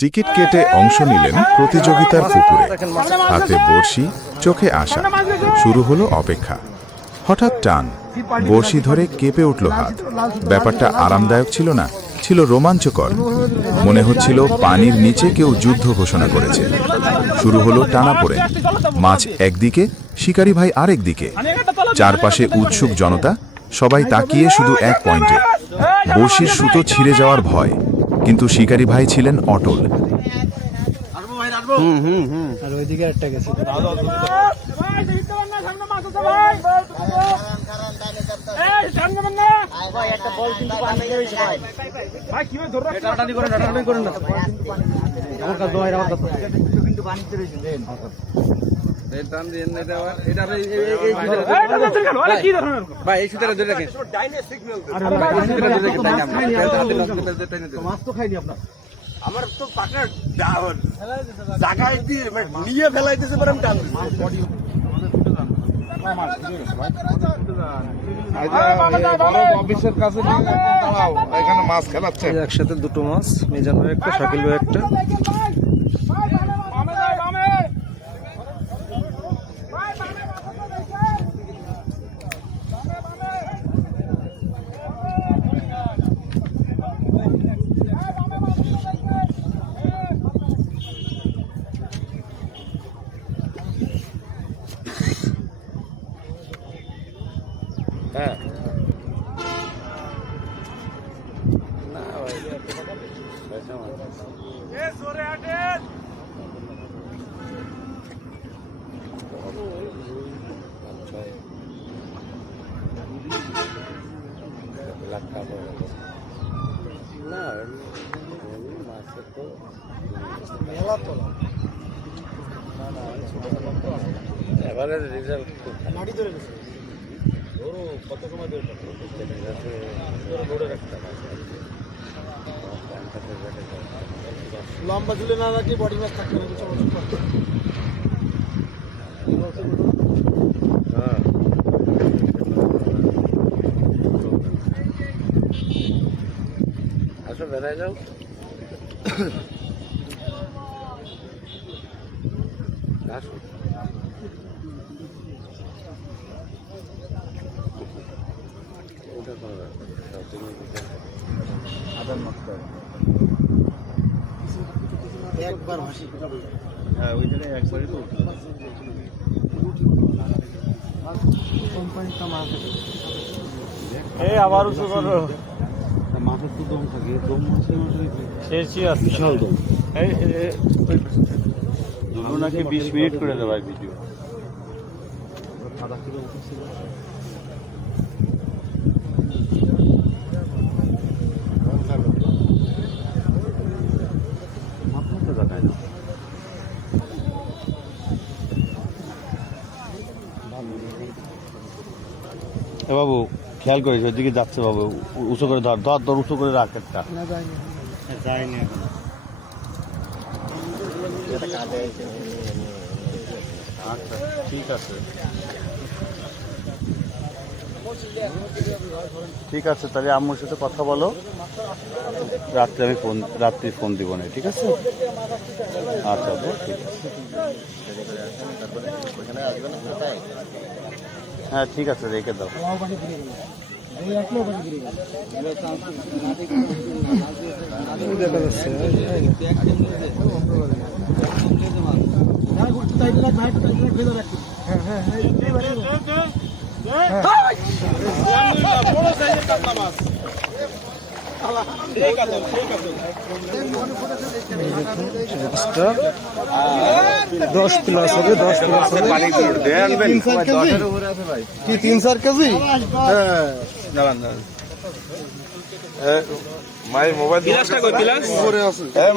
Ticket কেটে অংশ নিলেন প্রতিযোগিতার পুকুরে। হাতে বড়শি, চোখে আশা। শুরু হলো অপেক্ষা। হঠাৎ টান, বড়শি ধরে কেঁপে উঠল হাত। ব্যাপারটা আরামদায়ক ছিল না, ছিল রোমাঞ্চকর। মনে হচ্ছিল পানির নিচে কেউ যুদ্ধ ঘোষণা করেছে। শুরু হলো টানাপোড়েন। মাছ একদিকে, শিকারি ভাই আরেক দিকে। চারপাশে উৎসুক জনতা, সবাই তাকিয়ে শুধু এক পয়েন্টে। বড়শির সুতো ছিঁড়ে যাওয়ার ভয়, কিন্তু শিকারি ভাই ছিলেন অটল। আর ওইদিকে একটা গেছে। আমার তো পাটার জায়গায় দিয়ে নিয়ে ফেলাইতেছে পারেন টান অফিসের কাছে এখানে মাছ খেলাচ্ছে। একসাথে দুটো মাছ, মিজান ভাই একটা, শাকিল ভাই একটা। হ্যাঁ এবারে রেজাল্ট মাটি ধরে গেছে। কত সময় ধরে লম্বা ঝুলে না রাখি বডি মাছ থাকবে না হ্যাঁ আসো বেড়ায় যাও। আসো একবার হাসি হ্যাঁ ওই জায়গায় একবারই তো আবার উঁচু করো। মাছের তো দম থাকে, দম মাছের বিশাল দম। দুটো নাকি 20 মিনিট করে দেওয়া ভিডিও। এ বাবু খেয়াল করিস ওইদিকে যাচ্ছে বাবু, উঁচু করে ধর ধর ধর উঁচু করে রাখ একটা। যায়নি আচ্ছা ঠিক আছে ঠিক আছে, তাহলে আম্মুর সাথে কথা বলো। রাত্রে আমি রাত্রি ফোন দিব না, ঠিক আছে? আচ্ছা ঠিক আছে, হ্যাঁ ঠিক আছে, রেখে দাও। দেখা যাচ্ছে। দশ প্লাস হবে, 10 প্লাস হবে। 3-4 কেজি। মায়ের মোবাইল